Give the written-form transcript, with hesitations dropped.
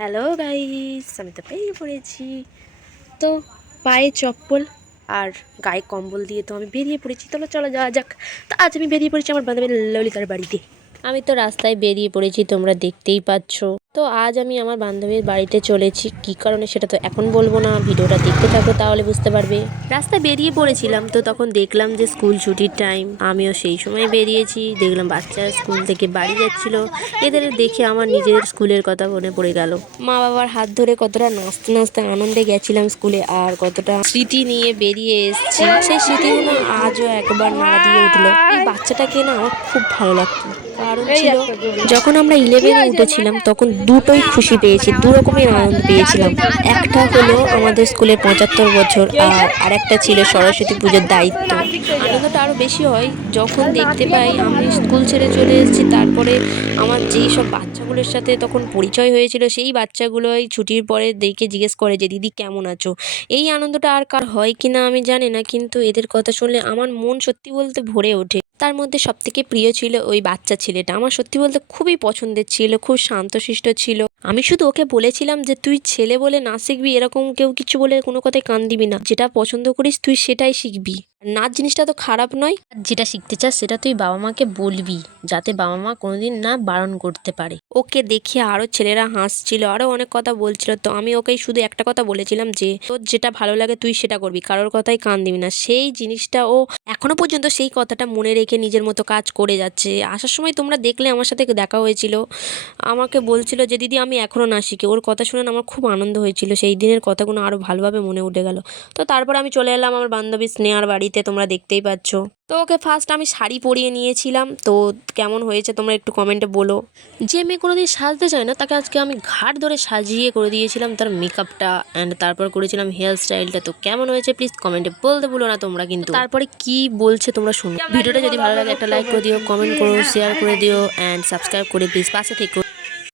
Hello guys, আমি তো বেরিয়ে পড়েছি। তো পায়ে চপ্পল আর গায়ে কম্বল দিয়ে তো আমি বেরিয়ে পড়েছি। চলো যাওয়া যাক। তো আজ আমি বেরিয়ে পড়েছি আমার বান্ধবী ললিতার বাড়িতে। আমি তো রাস্তায় বেরিয়ে পড়েছি, তোমরা দেখতেই পাচ্ছ। তো আজ আমি আমার বান্ধবীর বাড়িতে চলেছি, কী কারণে সেটা তো এখন বলবো না, ভিডিওটা দেখতে থাকো তাহলে বুঝতে পারবে। রাস্তায় বেরিয়ে পড়েছিলাম, তো তখন দেখলাম যে স্কুল ছুটির টাইম, আমিও সেই সময় বেরিয়েছি। দেখলাম বাচ্চারা স্কুল থেকে বাড়ি যাচ্ছিল, এদের দেখে আমার নিজের স্কুলের কথা মনে পড়ে গেল। মা বাবার হাত ধরে কতটা নাচতে নাচতে আনন্দে গেছিলাম স্কুলে, আর কতটা স্মৃতি নিয়ে বেরিয়ে এসেছি, সেই স্মৃতিগুলো আজও একবার নাড়া দিয়ে উঠলো। এই বাচ্চাটাকে না আমার খুব ভালো লাগতো, কারণ ছিল যখন আমরা 11-এ উঠেছিলাম তখন দুটোই খুশি পেয়েছি, দু রকমের আনন্দ পেয়েছিলাম। একটা হলো আমাদের স্কুলে 75 বছর, আর আরেকটা ছিল সরস্বতী পুজোর দায়িত্ব। আনন্দটা আরও বেশি হয় যখন দেখতে পাই আমি স্কুল ছেড়ে চলে এসেছি, তারপরে আমার যেই সব বাচ্চাগুলোর সাথে তখন পরিচয় হয়েছিল সেই বাচ্চাগুলোই ছুটির পরে দেখে জিজ্ঞেস করে যে দিদি কেমন আছো। এই আনন্দটা আর কার হয় কিনা আমি জানি না, কিন্তু এদের কথা শুনলে আমার মন সত্যি বলতে ভরে ওঠে। তার মধ্যে সবথেকে প্রিয় ছিল ওই বাচ্চা ছেলেটা, আমার সত্যি বলতে খুবই পছন্দের ছিল, খুব শান্তশিষ্ট ছিল। আমি শুধু ওকে বলেছিলাম যে তুই ছেলে বলে নাচ শিখবি, এরকম কেউ কিছু বলে কোনো কথায় কান দিবি না, যেটা পছন্দ করিস তুই সেটাই শিখবি। নাচ জিনিসটা তো খারাপ নয়, যেটা শিখতে চাস সেটা তুই বাবা মাকে বলবি, যাতে বাবা মা কোনোদিন না বারণ করতে পারে। ওকে দেখে আরও ছেলেরা হাসছিল, আরও অনেক কথা বলছিল, তো আমি ওকে শুধু একটা কথা বলেছিলাম যে তোর যেটা ভালো লাগে তুই সেটা করবি, কারোর কথাই কান দিবি না। সেই জিনিসটা ও এখনো পর্যন্ত সেই কথাটা মনে রেখে নিজের মতো কাজ করে যাচ্ছে। আসার সময় তোমরা দেখলে আমার সাথে দেখা হয়েছিল, আমাকে বলছিল যে দিদি আমি এখনও না শিখি। ওর কথা শুনে আমার খুব আনন্দ হয়েছিল, সেই দিনের কথাগুলো আরও ভালোভাবে মনে উঠে গেল। তো তারপর আমি চলে এলাম আমার বান্ধবী স্নেহার বাড়িতে, তোমরা দেখতেই পাচ্ছ। তো ওকে ফার্স্ট আমি শাড়ি পরিয়ে নিয়েছিলাম, তো কেমন হয়েছে তোমরা একটু কমেন্টে বলো। যে মেয়ে কোনোদিন সাজতে চায় না তাকে আজকে আমি ঘাট ধরে সাজিয়ে করে দিয়েছিলাম তার মেকআপটা, অ্যান্ড তারপর করেছিলাম হেয়ার স্টাইলটা। তো কেমন হয়েছে প্লিজ কমেন্টে বলতে ভুলো না তোমরা কিন্তু। তারপরে কি বলছে তোমরা শুনো। ভিডিওটা যদি ভালো লাগে একটা লাইক করে দিও, কমেন্ট করো, শেয়ার করে দিও, অ্যান্ড সাবস্ক্রাইব করে প্লিজ পাশে থেকো।